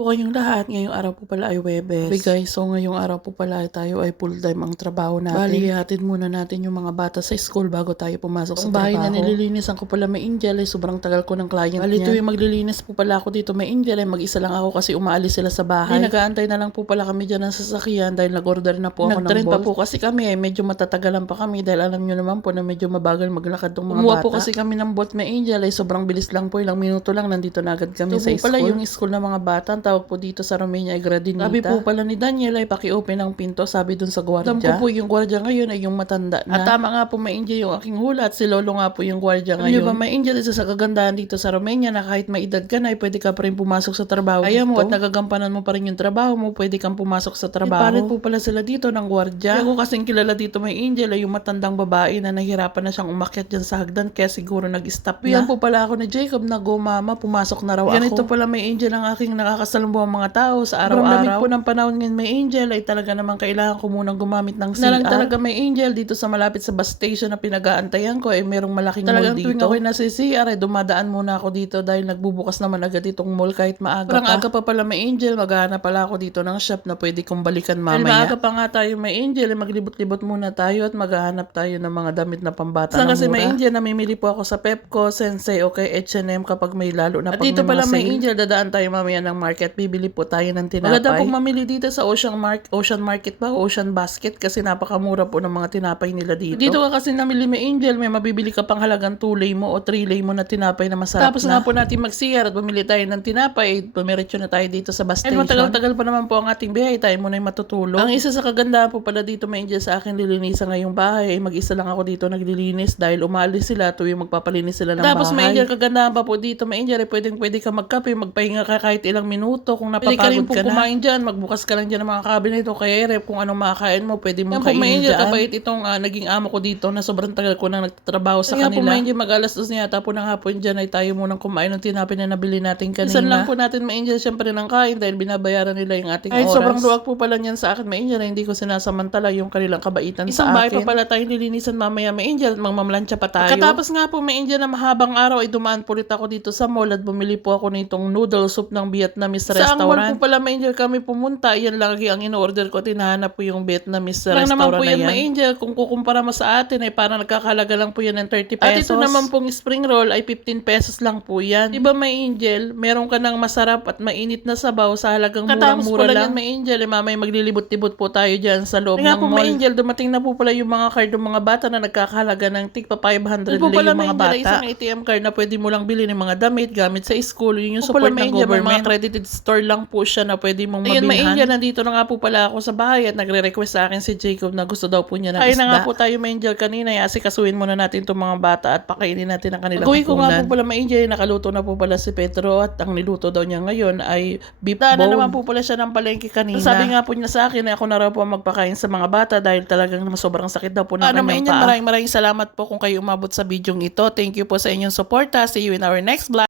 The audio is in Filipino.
po kayong lahat. Ngayong araw po pala ay Webes. Okay guys, so ngayong araw po pala ay tayo ay full time ang trabaho natin. Bali, hatid muna natin yung mga bata sa school bago tayo pumasok sa bahay na nililinisan ko pala may Angel ay sobrang tagal ko ng client Bali, niya. yung maglilinis po pala ako dito may Angel ay mag-isa lang ako kasi umaalis sila sa bahay. Ay, nag-aantay na lang po pala kami dyan ng sasakyan dahil nag-order na po ako ng pa po kasi kami ay medyo matatagalan pa kami dahil alam nyo naman po na medyo mabagal maglakad tong mga Kumuha bata. po kasi kami ng Bolt may Angel ay sobrang bilis lang po ilang minuto lang nandito na agad kami Ito sa po school. pala yung school ng mga bata ang tawag po dito sa Romania ay Gradinita. Sabi po pala ni Daniel ay paki-open ang pinto sabi dun sa gwardiya. Alam ko po yung gwardiya ngayon ay yung matanda na. At tama nga po may Angel yung aking hula at si Lolo nga po yung gwardiya Alam ngayon. niyo ba may Angel isa sa kagandahan dito sa Romania na kahit may edad ka na ay pwede ka pa rin pumasok sa trabaho Ayaw mo at nagagampanan mo pa rin yung trabaho mo pwede kang pumasok sa trabaho. Palit po pala sila dito ng gwardiya. Ako kasing kilala dito may Angel ay yung matandang babae na nahirapan na siyang umakyat dyan sa hagdan kaya siguro nag-stop na. Yan po pala ako ni Jacob na go mama pumasok na raw ako. Ganito pala may Angel ang aking nakakasalubong mga tao sa araw-araw. lamig po ng panahon ngayon may Angel ay talaga naman kailangan ko munang gumamit ng CR. Na lang talaga may Angel dito sa malapit sa bus station na pinag-aantayan ko ay merong malaking Talagang mall dito. Tuwing ako'y nasa CR ay dumadaan muna ako dito dahil nagbubukas naman agad itong mall kahit maaga Parang pa. aga pa pala may Angel, maghahanap pala ako dito ng shop na pwede kong balikan Dahil mamaya. maaga pa nga tayo may Angel, ay maglibot-libot muna tayo at maghahanap tayo ng mga damit na pambata Saan kasi mura. may Angel, namimili po ako sa Pepco, Sensei, o kay H&M kapag may lalo na At pag dito may pala may. Angel, dadaan tayo mamaya ng market, bibili po tayo ng tinapay. Maganda pong mamili dito sa Ocean, Mark Ocean Market ba? Ocean Basket kasi napakamura po ng mga tinapay nila dito. Dito ka kasi namili may Angel, may mabibili ka pang halagang 2 lay mo o 3 lay mo na tinapay na masarap Tapos na. nga po natin mag-CR at bumili tayo ng tinapay, pumiretso na tayo dito sa bus Ay, station. matagal-tagal pa naman po ang ating biyahe, tayo muna ay matutulog. Ang isa sa kagandahan po pala dito may Angel sa akin lilinisan ngayong bahay, ay mag-isa lang ako dito naglilinis dahil umalis sila tuwing magpapalinis sila ng Tapos bahay. may Angel kagandahan pa po dito may Angel, ay pwedeng pwede ka magkape, magpahinga ka kahit ilang minuto kung Pwede ka rin napapagod po ka, na. kumain dyan, magbukas ka lang dyan ng mga cabinet o kaya rep kung anong makakain mo, pwede mong kainin Angel, dyan. kabait itong ah, naging amo ko dito na sobrang tagal ko nang nagtatrabaho sa Kaya kanila. may Angel, mag-alas dos niya, tapo ng hapon dyan ay tayo munang kumain ng tinapin na nabili natin kanina. Isan lang po natin Angel syempre ng kain dahil binabayaran nila yung ating Kahit oras. sobrang luwag po pala niyan sa akin may Angel, hindi ko sinasamantala yung kanilang kabaitan Isang sa bahay akin. pa pala tayong lilinisan mamaya may Angel, magmamlansya pa tayo. Pagkatapos nga po Angel na mahabang araw ay dumaan po ulit ako dito sa mall at bumili po ako nitong noodle soup ng Vietnamese Sa restaurant. mall po pala may Angel kami pumunta, yan lagi ang in-order ko, tinahanap po yung Vietnamese Lang restaurant naman po na yan, yan. may Angel, kung kukumpara mo sa atin ay parang nagkakalaga lang po yan ng 30 pesos. At ito naman pong spring roll ay 15 pesos lang po yan. Diba may Angel, meron ka ng masarap at mainit na sabaw sa halagang Katapos murang-mura lang. yan, may Angel, eh, mamay maglilibot-libot po tayo dyan sa loob Kaya ng po, mall. may Angel, dumating na po pala yung mga card ng mga bata na nagkakahalaga ng tigpa 500 Ano po lei pala, yung mga bata. isang ATM card na pwede mo lang bilhin ng mga damit, gamit sa school. Yun yung po support ng government. Mga credited store lang po siya na pwede mong Ayun, mabilhan. Angel, nandito na nga po pala ako sa bahay at nagre-request sa akin si Jacob na gusto daw po niya ng Ay, isda. na nga po tayo may Angel kanina. eh, Asikasuhin muna natin itong mga bata at pakainin natin ang kanilang Gawin ko nga po pala may Angel, nakaluto na po pala si Pedro at ang niluto daw niya ngayon ay beef Daan na bone. naman po pala siya ng palengke kanina. Sabi nga po niya sa akin na ako na raw po magpakain sa mga bata dahil talagang sobrang sakit daw po ng Ano, kanyang paa. maraming maraming salamat po kung kayo umabot sa bidyong ito. Thank you po sa inyong suporta. See you in our next vlog.